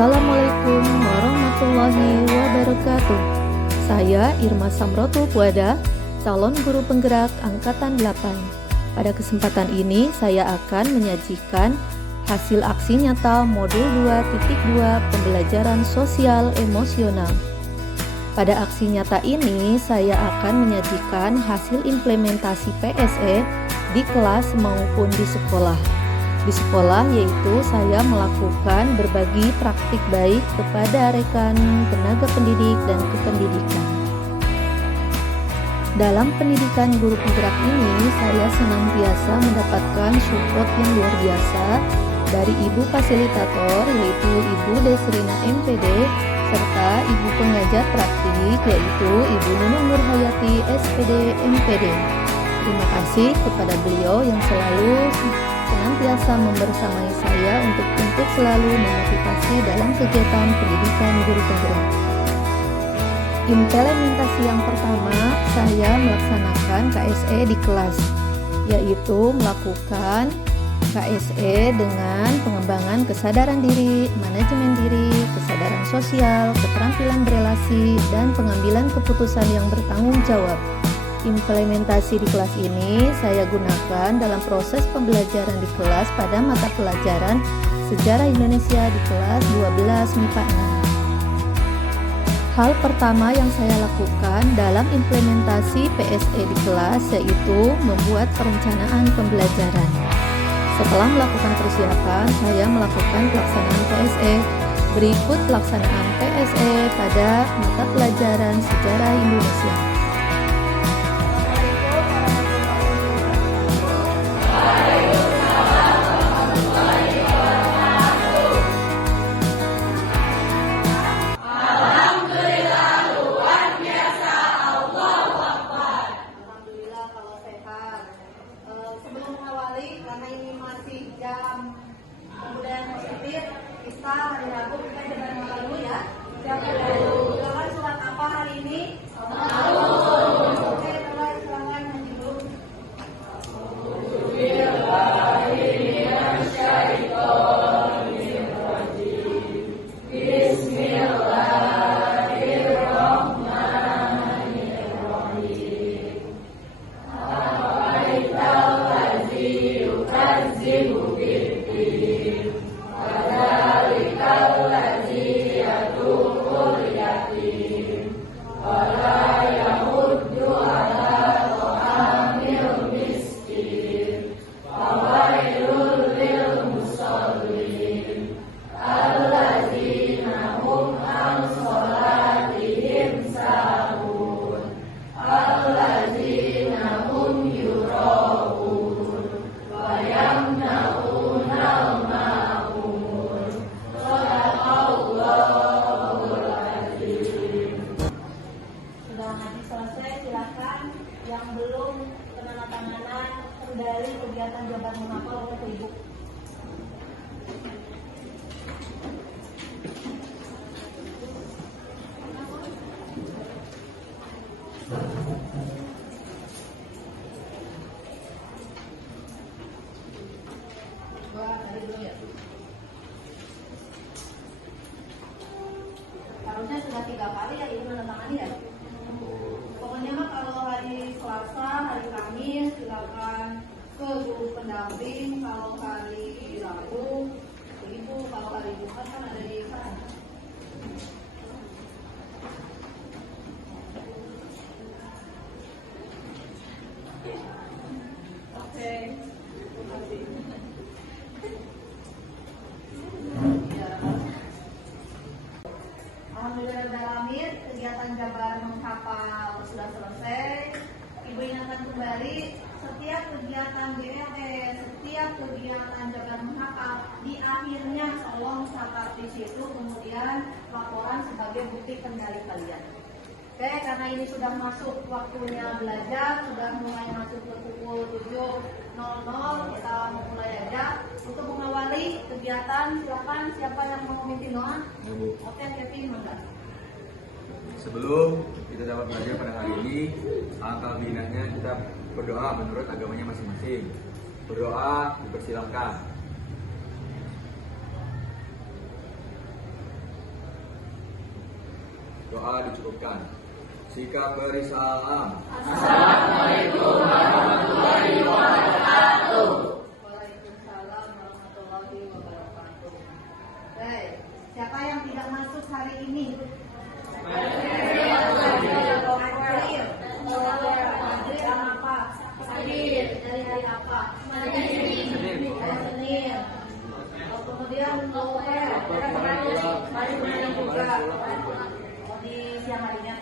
Assalamualaikum warahmatullahi wabarakatuh. Saya Irma Samrotul Puada, calon guru penggerak Angkatan 8. Pada kesempatan ini saya akan menyajikan hasil aksi nyata modul 2.2 pembelajaran sosial emosional. Pada aksi nyata ini saya akan menyajikan hasil implementasi PSE di kelas maupun di sekolah. Di sekolah yaitu saya melakukan berbagi praktik baik kepada rekan tenaga pendidik dan kependidikan. Dalam pendidikan guru penggerak ini saya senantiasa mendapatkan support yang luar biasa dari ibu fasilitator yaitu Ibu Desrina MPD serta ibu pengajar praktik yaitu Ibu Nunung Nurhayati SPD MPD. Terima kasih kepada beliau yang selalu senantiasa membersamai saya untuk selalu memotivasi dalam kegiatan pendidikan guru penggerak. Implementasi yang pertama, saya melaksanakan KSE di kelas, yaitu melakukan KSE dengan pengembangan kesadaran diri, manajemen diri, kesadaran sosial, keterampilan berelasi, dan pengambilan keputusan yang bertanggung jawab. Implementasi di kelas ini saya gunakan dalam proses pembelajaran di kelas pada mata pelajaran Sejarah Indonesia di kelas 12 MIPA 6. Hal pertama yang saya lakukan dalam implementasi PSE di kelas yaitu membuat perencanaan pembelajaran. Setelah melakukan persiapan, saya melakukan pelaksanaan PSE. Berikut pelaksanaan PSE pada mata pelajaran Sejarah Indonesia. Karena ini masih jam kebudayaan positif, kita hari Rabu kita coba nama dulu ya. Silakan surat apa hari ini? Oke, silakan nanti dulu. Yang belum penandatanganan kembali kegiatan jabat menghafal oleh ibu. Harusnya sudah 3 kali ya ibu menandatangani ya. Pokoknya mah kalau hari Selasa, hari Kamis silakan ke guru pendamping. Kalau hari Rabu ke ibu, kalau hari Jumat kan ada di sana. Oke, terima kasih. Alhamdulillahirrahmanirrahim, kegiatan jabar menghafal sudah selesai. Ibu ingatkan kembali, setiap kegiatan BLE, setiap kegiatan jabar menghafal, di akhirnya tolong catat di situ, kemudian laporan sebagai bukti kendali kalian. Oke, karena ini sudah masuk waktunya belajar, sudah mulai masuk ke pukul 7.00, kita mau mulai aja. Untuk mengawali kegiatan, silakan siapa yang mau memimpin doa? Oke, Kevin, mangga. Sebelum kita dapat belajar pada hari ini, alangkah lebih indahnya kita berdoa menurut agamanya masing-masing. Berdoa dipersilakan. doa dicukupkan. Sikap beri salam. Assalamualaikum warahmatullahi wabarakatuh. Waalaikumsalam warahmatullahi wabarakatuh. Baik, siapa yang tidak masuk hari ini? Hadir apa? Hadir dari hari apa? Senin. Kemudian hari juga. Oh, di siang harinya.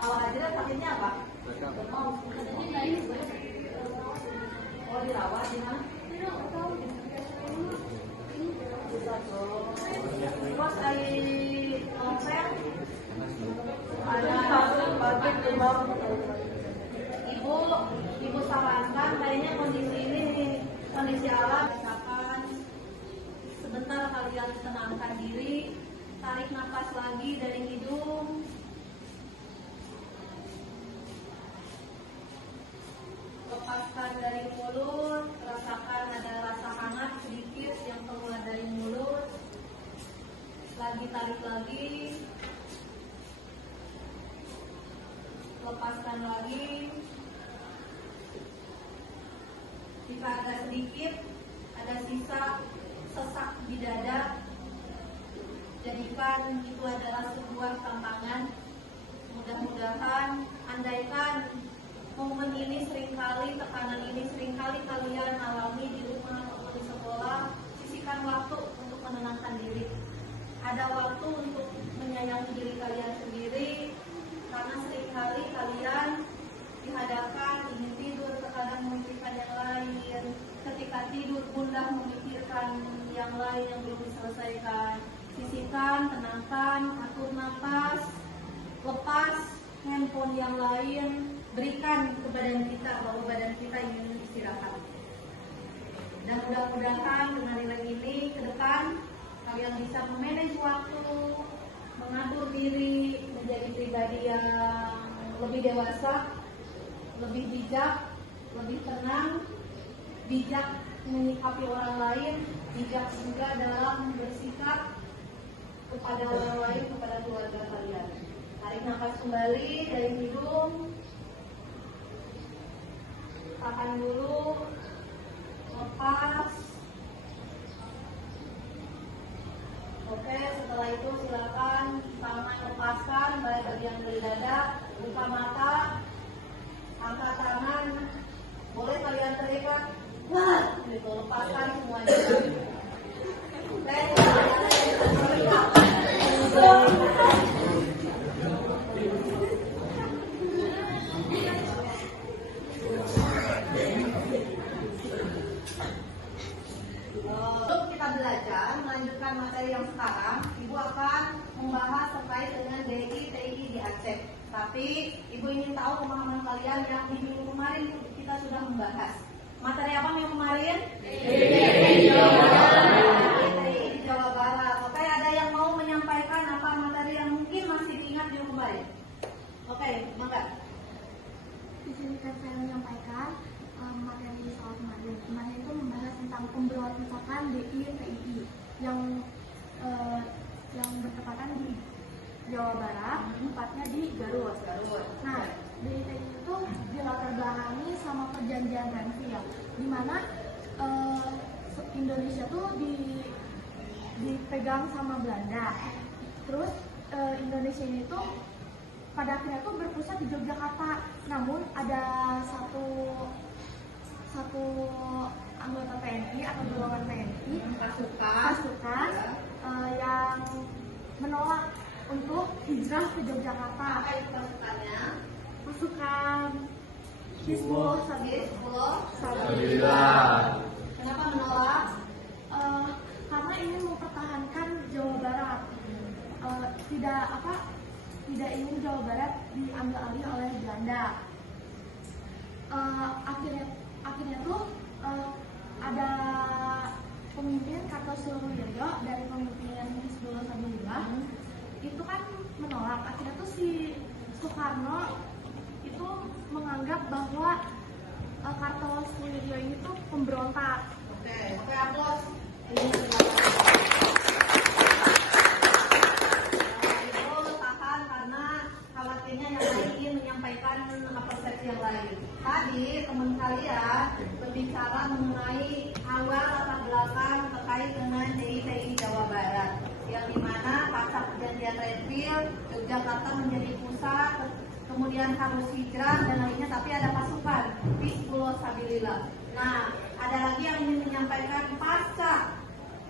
Kalau hadir sakitnya apa? Oh, dirawat di mana? Pas novel ada bagian demam. Ibu sarankan kayaknya kondisi ini kondisi alam. Rasakan sebentar kalian tenangkan diri, tarik nafas lagi dari hidung. Lepaskan dari mulut, rasakan ada rasa hangat sedikit yang keluar dari mulut. Lagi tarik lagi. Lepaskan lagi. Jika ada sedikit, ada sisa sesak di dada, jadikan itu adalah sebuah tantangan. Mudah-mudahan, andaikan momen ini seringkali, tekanan ini seringkali kalian alami di rumah atau di sekolah, sisihkan waktu untuk menenangkan diri. Ada waktu untuk menyayangi diri kalian sendiri, karena seringkali kalian dihadapkan ingin tidur, terkadang memikirkan yang lain. Ketika tidur, gundah memikirkan yang lain yang belum diselesaikan. Sisihkan, tenangkan, atur nafas, lepas handphone yang lain, berikan ke badan kita bahwa badan kita ingin istirahat. Dan mudah-mudahan dengan nilai ini ke depan kalian bisa memanage waktu, mengatur diri menjadi pribadi yang lebih dewasa, lebih bijak, lebih tenang, bijak menyikapi orang lain, bijak juga dalam bersikap kepada orang lain, kepada keluarga kalian. Tarik nafas kembali dari hidung. Tahan dulu, lepas. Oke, setelah itu silakan tangan lepaskan, baik bagian dari dada, buka mata, angkat tangan, boleh kalian teriak, wah, gitu, lepaskan semuanya. Oke, melanjutkan materi yang sekarang, Ibu akan membahas terkait dengan DI TI di Aceh. Tapi Ibu ingin tahu pemahaman kalian yang di minggu kemarin kita sudah membahas. Materi apa minggu kemarin? DI di Jawa Barat. Oke, ada yang mau menyampaikan apa materi yang mungkin masih diingat minggu kemarin? Oke, mangga. Di sini kan saya menyampaikan materi soal kemarin. Kemarin itu membahas tentang pemberontakan DI TI yang bertepatan di Jawa Barat, tempatnya di Garut. Nah, DI TI itu dilatar belakangi sama perjanjian Renville, di mana Indonesia tuh dipegang sama Belanda. Terus Indonesia ini tuh pada akhirnya tuh berpusat di Yogyakarta. Namun ada satu anggota TNI atau golongan TNI pasukan yang menolak untuk hijrah ke Yogyakarta. Apa itu pasukannya? Pasukan Hizbullah Sabilillah. Kenapa menolak? Karena ingin mempertahankan Jawa Barat. Tidak ingin Jawa Barat diambil alih oleh Belanda. Akhirnya tuh ada pemimpin Kartosuwiryo dari pemimpin Hizbullah Sabilillah itu kan menolak. Akhirnya tuh si Soekarno itu menganggap bahwa Kartosuwiryo ini tuh pemberontak. Oke, aplaus. Yogyakarta menjadi pusat, kemudian harus hijrah dan lainnya, tapi ada pasukan Hizbullah Sabilillah. Nah, ada lagi yang ingin menyampaikan pasca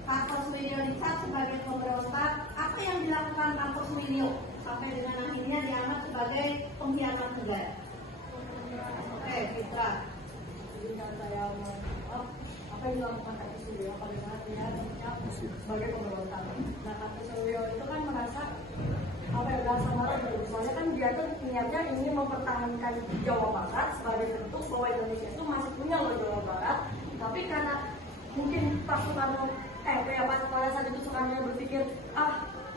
Kartosoewiryo dicap sebagai pemberontak, apa yang dilakukan Kartosoewiryo sampai dengan akhirnya dianggap sebagai pengkhianat negara? Oke, Fitra. Jika saya apa yang dilakukan Kartosoewiryo pada saat dia dicap sebagai pemberontak. Nah, Kartosoewiryo itu kan merasa apa ya, rasa marah dulu. Soalnya kan dia tuh niatnya ingin mempertahankan Jawa Barat sebagai bentuk bahwa Indonesia itu masih punya loh Jawa Barat. Tapi karena mungkin Pak Soekarno pada saat itu Soekarno berpikir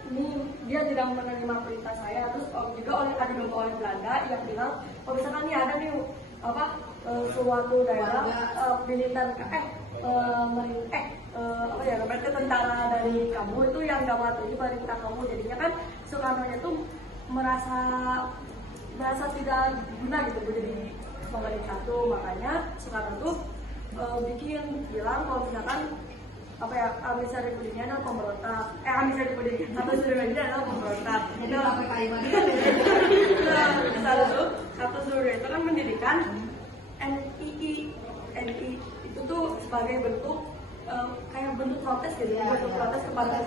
ini dia tidak menerima perintah saya, terus juga ada oleh Belanda yang bilang misalkan nih ada nih suatu daerah militer tentara dari kamu itu yang nggak mematuhi perintah kamu, jadinya kan Soekarno itu merasa tidak guna gitu jadi pemerintah tuh, makanya Soekarno tuh bilang kalau misalkan Amir Syari Pudini adalah pemberontak, Amir Syari Pudini atau Suryo adalah pemberontak. Jadi sampai kalimat Kartosoewiryo itu kan mendirikan NII itu tuh sebagai bentuk kayak bentuk protes gitu, bentuk protes kepada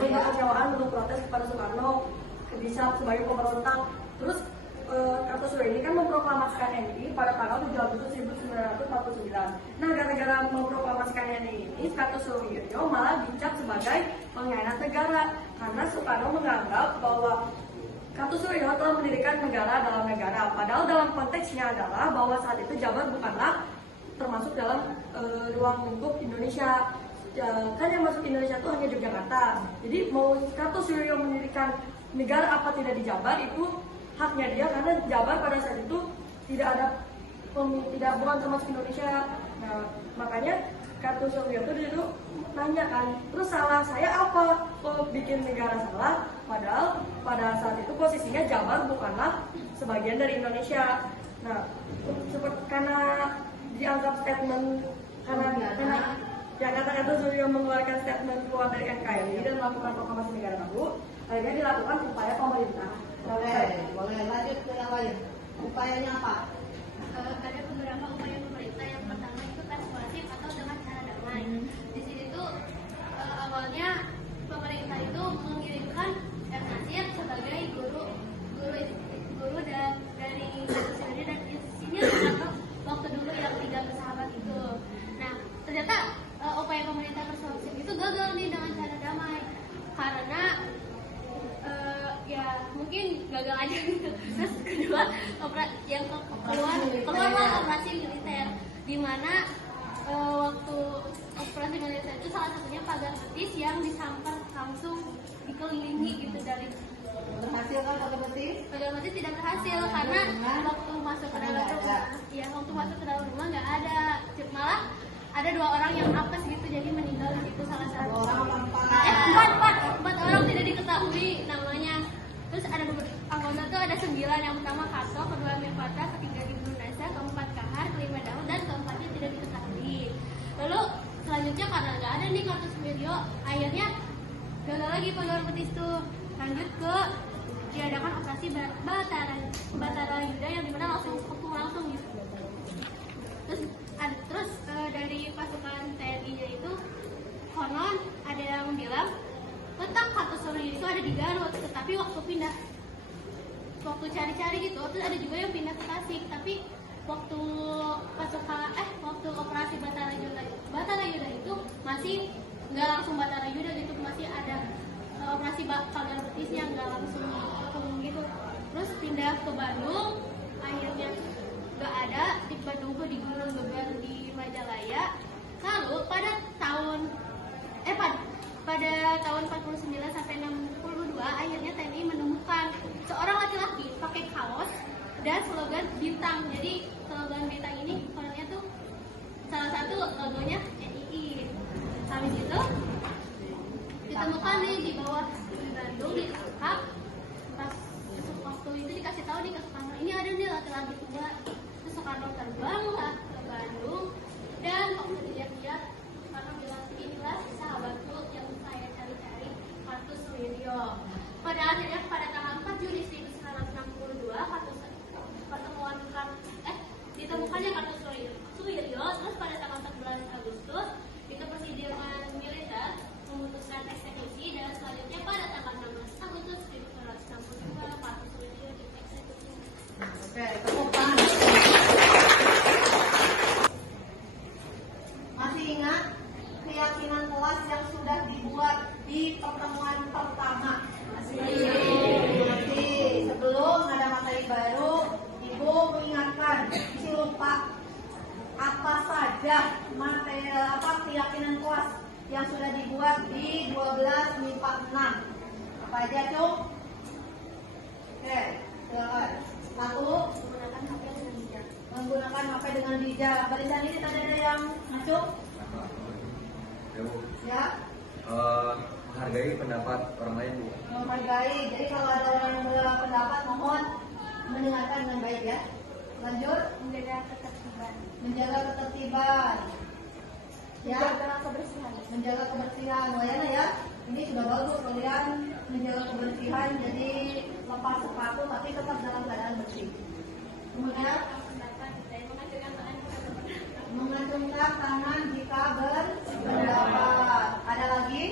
kekecewaan, bentuk protes kepada Soekarno bisa sebagai pemberontak. Terus Kartosoewiryo ini kan memproklamasikan NII pada tanggal 7 Agustus 1949. Nah, gara-gara memproklamasikan NII ini, Kartosoewiryo malah dicap sebagai pengkhianat negara karena Soekarno menganggap bahwa Kartosoewiryo telah mendirikan negara dalam negara. Padahal dalam konteksnya adalah bahwa saat itu Jabar bukanlah termasuk dalam ruang lingkup Indonesia. Kan yang masuk Indonesia itu hanya Yogyakarta. Jadi mau Kartosoewiryo mendirikan negara apa tidak di Jabar itu haknya dia, karena Jabar pada saat itu bukan termasuk Indonesia. Nah, makanya Kartosoewiryo itu dulu nanya kan, terus salah saya apa kok bikin negara salah, padahal pada saat itu posisinya Jabar bukanlah sebagian dari Indonesia. Nah, karena dianggap statement kata Kartosoewiryo mengeluarkan statement keluar dari NKRI dan melakukan proklamasi negara baru, akhirnya dilakukan upaya pemerintah. Boleh lanjut ke yang lain. Upayanya apa? Ada beberapa upaya pemerintah. Yang pertama itu persuasif atau dengan cara damai. Di sini tuh awalnya pemerintah itu mengirimkan Nasir sebagai guru dari Kartosoewiryo, dan isinya adalah waktu dulu yang 3 bersahabat itu. Nah, ternyata upaya pemerintah persuasif itu gagal nih dengan cara damai karena ya mungkin gagal aja gitu. Terus kedua keluarlah operasi militer, di mana waktu operasi militer itu salah satunya pagar betis yang disamper langsung dikelilingi gitu dari. Berhasil kan pagar betis? Pagar betis tidak berhasil karena waktu masuk ke dalam rumah, waktu masuk ke dalam rumah nggak ada, malah ada 2 orang yang apes gitu, jadi meninggal gitu salah satu. Empat orang tidak diketahui namanya. Terus ada anggota tuh ada 9, yang pertama Karto, kedua Mirpata, ketiga Ibnu Nasa, keempat Kahar, kelima Daud, dan keempatnya tidak diketahui. Lalu selanjutnya karena nggak ada nih Kartosoewiryo, akhirnya gagal lagi pagar betis tuh. Lanjut ke diadakan operasi Batara Yuda yang dimana langsung gitu. Terus dari pasukan TNI-nya itu konon ada yang bilang letak Kartosoewiryo itu ada di Garut, tetapi waktu cari-cari gitu, terus ada juga yang pindah ke Tasik. Tapi waktu operasi Batara Yuda itu masih nggak langsung Batara Yuda gitu, masih ada operasi pagar betisnya, nggak langsung gitu. Terus pindah ke Bandung, akhirnya nggak ada di Bandung tuh, di Gunung Geber di Majalaya. Lalu pada tahun 49 sampai 62 akhirnya TNI menemukan seorang laki-laki pakai kaos dan slogan bintang. Jadi slogan bintang ini kononnya tuh salah satu logonya NII. Habis itu ditemukan nih di bawah di Bandung, ditangkap. Pas waktu itu dikasih tahu nih ke Soekarno, ini ada nih laki-laki tua. Terus Soekarno terbanglah ke Bandung, dan waktu dilihat-lihat Soekarno bilang, inilah sahabatku yang saya cari-cari, Kartosoewiryo. Pada akhirnya pada 6. Apa aja, Cung? Oke, silakan. 1. Menggunakan HP dengan bijak. Barisan ini tadi ada yang masuk? Ya, Bu. Ya. Menghargai pendapat orang lain, Bu. Menghargai. Jadi kalau ada orang yang berpendapat, mohon mendengarkan dengan baik ya. Lanjut. Menjaga ketertiban. Menjaga ketertiban. Ya. Menjaga kebersihan. Menjaga kebersihan. Wayana ya. Ini sudah bagus kalian menjaga kebersihan. Jadi lepas sepatu tapi tetap dalam keadaan bersih. Kemudian mengacungkan tangan jika berpendapat. Ada lagi?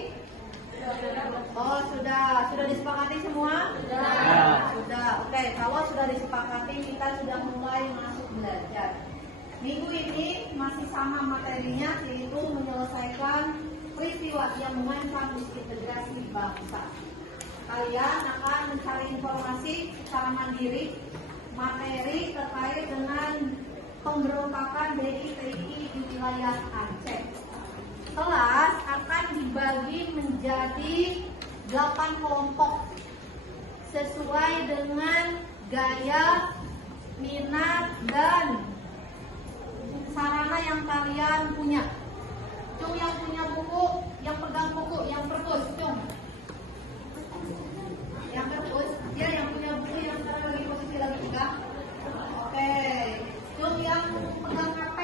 Oh, sudah disepakati semua? Sudah. Oke, kalau sudah disepakati kita sudah mulai masuk belajar. Minggu ini masih sama materinya, yaitu menyelesaikan peristiwa yang mengancam disintegrasi bangsa. Kalian akan mencari informasi secara mandiri materi terkait dengan pemberontakan DITI di wilayah Aceh. Kelas akan dibagi menjadi 8 kelompok sesuai dengan gaya, minat, dan sarana yang kalian punya. Cung yang punya buku, yang pegang buku, yang perpus, Cung. Yang perpus, dia yang punya buku yang sekarang lagi posisi lagi pegang. Oke, Cung yang pegang HP,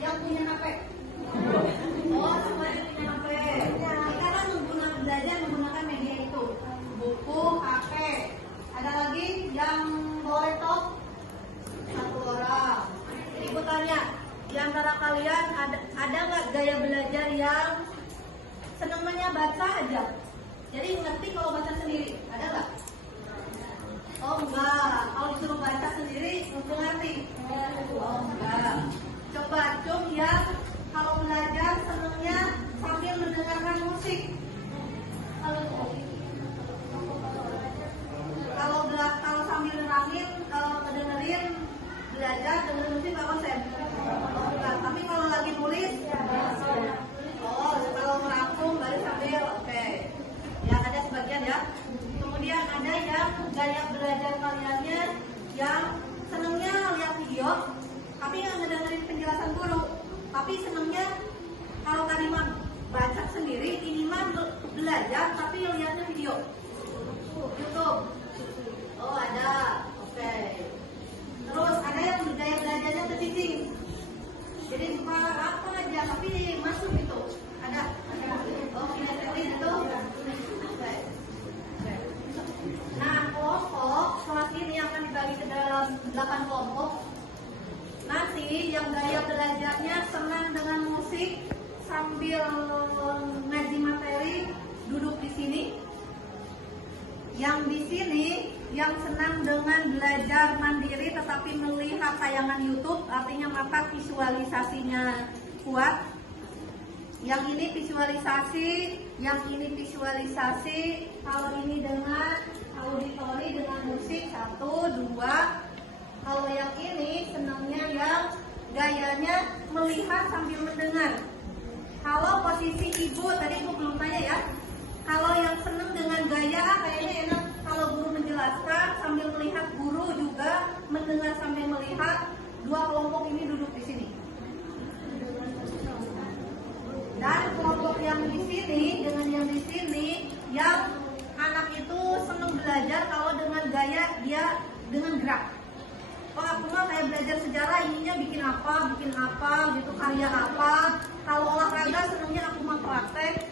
yang punya HP. Oh, semuanya punya HP. Kita kan belajar menggunakan media itu, buku, HP. Ada lagi yang bawa laptop? 1 orang. Jadi aku tanya, di antara kalian ada nggak gaya belajar yang senangnya baca aja? Jadi ngerti kalau baca sendiri, ada nggak? Oh enggak, kalau disuruh baca sendiri nggak ngerti. Oh enggak. Coba Cung yang kalau belajar senangnya sambil mendengarkan musik. Kalau sambil nerangin, ngedengerin belajar dengerin musik nggak konsen? Oh enggak. Tapi kalau lagi nulis, oh kalau merangkum baru sambil oke. Ya ada sebagian ya. Kemudian ada yang gaya belajar kaliannya yang senangnya lihat video, tapi nggak ngedengerin penjelasan guru. Tapi senangnya kalau tadi mah baca sendiri, ini mah belajar tapi lihatnya video. YouTube. Oh ada, oke. Terus ada yang gaya belajarnya teaching. Jadi suka apa aja tapi masuk itu. Ada. Oh kinestetik itu. Oke. Nah kelompok kelas ini akan dibagi ke dalam 8 kelompok. Nanti yang gaya belajarnya senang dengan musik sambil ngaji materi duduk di sini. Yang di sini yang senang dengan belajar mandiri tetapi melihat tayangan YouTube, artinya mata visualisasinya kuat. Yang ini visualisasi, yang ini visualisasi. Kalau ini dengan auditori dengan musik 1, 2. Kalau yang ini senangnya yang gayanya melihat sambil mendengar. Kalau posisi ibu, tadi ibu belum tanya ya. Kalau yang senang dengan gaya kayaknya enak kalau guru menjelaskan sambil melihat guru juga mendengar sambil melihat. 2 kelompok ini duduk di sini. Dan kelompok yang di sini dengan yang di sini yang anak itu senang belajar kalau dengan gaya dia dengan gerak. Oh aku mah kayak belajar sejarah ininya bikin apa gitu, karya apa. Kalau olahraga senangnya aku mah praktek.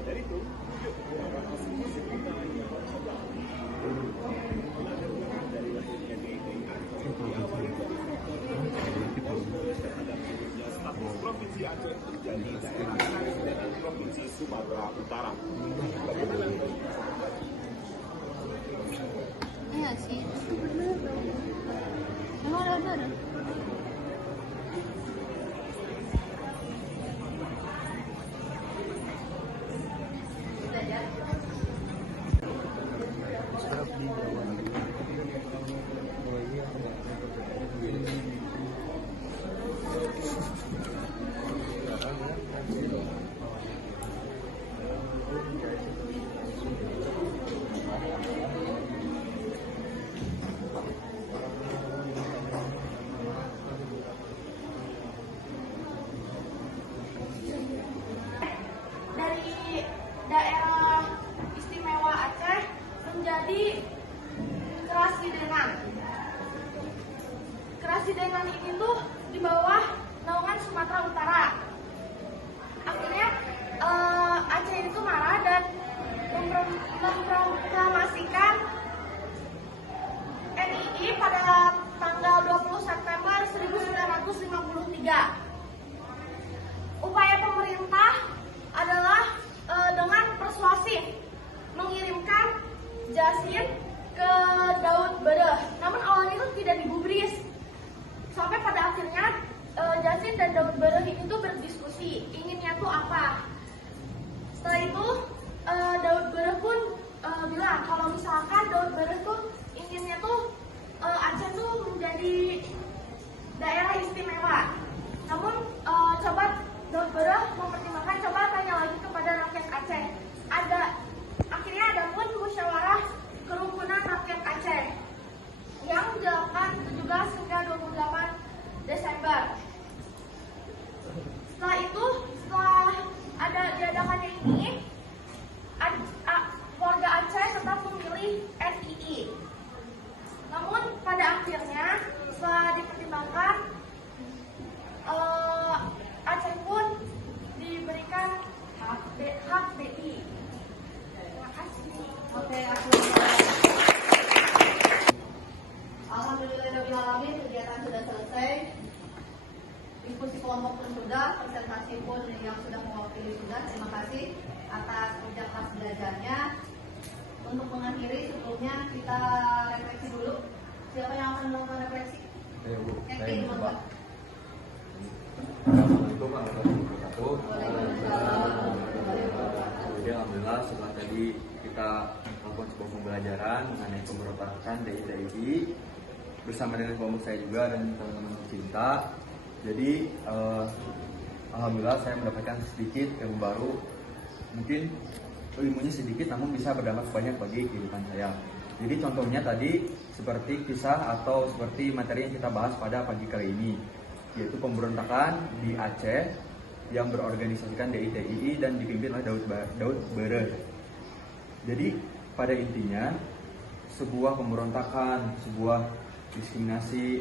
Dari itu, yuk, musik kita sih. Emang udah bener? Dari daerah istimewa Aceh menjadi Kerasidenan. Kerasidenan ini tuh di bawah naungan Sumatera Utara. Akhirnya Aceh itu marah dan memproklamasikan NII pada tanggal 20 September 1953. Upaya pemerintah adalah dengan persuasif mengirimkan Jasin ke Daud Bereh. Namun awalnya itu tidak digubris. Sampai pada akhirnya Jasin dan Daud Bereh ini tuh berdiskusi inginnya tuh apa. Setelah itu Daud Bereh pun bilang kalau misalkan Daud Bereh tuh inginnya tuh Aceh tuh menjadi daerah istimewa. Namun coba Daud Bereh mempertimbangkan, coba tanya lagi kepada rakyat Aceh. Akhirnya ada pun musyawarah kerukunan rakyat Aceh yang dilakukan 17 hingga 28 Desember. Setelah itu, setelah ada diadakannya ini, warga Aceh tetap memilih NII. Namun pada akhirnya setelah dipertimbangkan, Aceh pun diberikan hak BI. Terima kasih. Oke, aku Alhamdulillahirrahmanirrahim, kegiatan sudah selesai. Diskusi kelompok pun sudah, presentasi pun yang sudah mewakili sudah. Terima kasih atas kerja keras belajarnya. Untuk mengakhiri, sebelumnya kita refleksi dulu. Siapa yang akan melakukan refleksi? Saya Bu, saya Kevin, Bu, Pak. Pak. Assalamualaikum warahmatullahi wabarakatuh. Jadi alhamdulillah setelah tadi kita melakukan sebuah pembelajaran mengenai pemberontakan DI bersama dengan kelompok saya juga dan teman-teman tercinta. Jadi alhamdulillah saya mendapatkan sedikit ilmu baru. Mungkin ilmunya sedikit namun bisa berdampak banyak bagi kehidupan saya. Jadi contohnya tadi seperti kisah atau seperti materi yang kita bahas pada pagi kali ini, yaitu pemberontakan di Aceh yang berorganisasikan DITII dan dipimpin oleh Daud Bereh. Jadi pada intinya sebuah pemberontakan, sebuah diskriminasi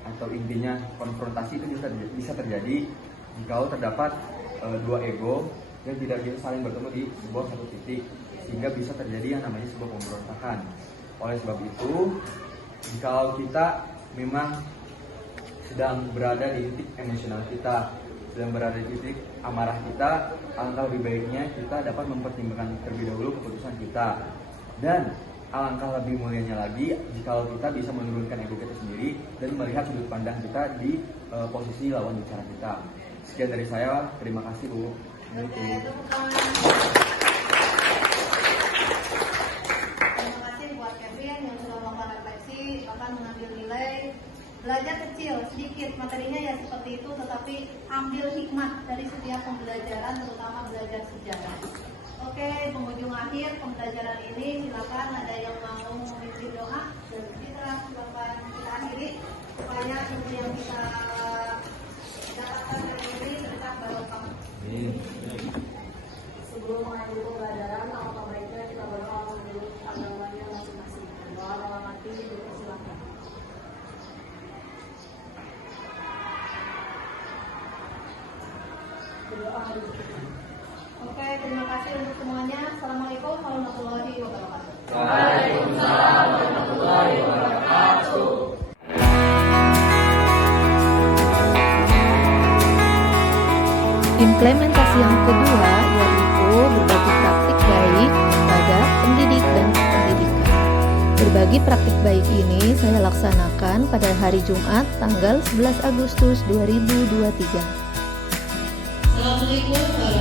atau intinya konfrontasi itu bisa terjadi jika terdapat dua ego yang tidak bisa saling bertemu di sebuah satu titik, sehingga bisa terjadi yang namanya sebuah pemberontakan. Oleh sebab itu, jika kita memang sedang berada di titik emosional kita, sedang berada di titik amarah kita, alangkah lebih baiknya kita dapat mempertimbangkan terlebih dahulu keputusan kita. Dan alangkah lebih mulianya lagi jika kita bisa menurunkan ego kita sendiri dan melihat sudut pandang kita di posisi lawan bicara kita. Sekian dari saya, terima kasih Bu. Oke, tepuk tangan. Terima kasih buat Kevin yang sudah melakukan refleksi, bahkan mengambil nilai. Belajar kecil, sedikit, materinya ya seperti itu, tetapi ambil hikmah dari setiap pembelajaran, terutama belajar sejarah. Oke, penghujung akhir pembelajaran ini, silakan ada yang mau memimpin doa dan kita akhiri supaya ilmu yang kita dapatkan hari ini tetap barokah. Sebelum mengakhiri pembelajaran, alangkah baiknya kita berdoa menurut agamanya masing-masing. Doa dalam hati dipersilakan. Berdoa hari ini. Oke, terima kasih untuk semuanya. Assalamualaikum warahmatullahi wabarakatuh. Waalaikumsalam warahmatullahi wabarakatuh. Implementasi yang kedua yaitu berbagi praktik baik pada pendidik dan pendidikan. Berbagi Bagi praktik baik ini saya laksanakan pada hari Jumat tanggal 11 Agustus 2023. Assalamualaikum warahmatullahi